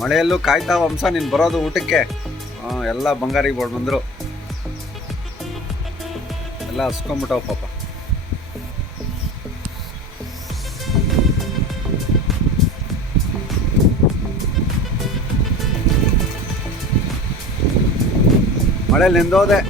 ಮಳೆಯಲ್ಲೂ ಕಾಯ್ತಾ ವಂಶ ನೀನು ಬರೋದು ಊಟಕ್ಕೆ. ಎಲ್ಲ ಬಂಗಾರಿಗೆ ಬಂದರು, ಎಲ್ಲ ಹಸ್ಕೊಂಬಿಟ್ಟವ ಪಾಪ. ಮಳೆ ನೆಂದೋದೆ.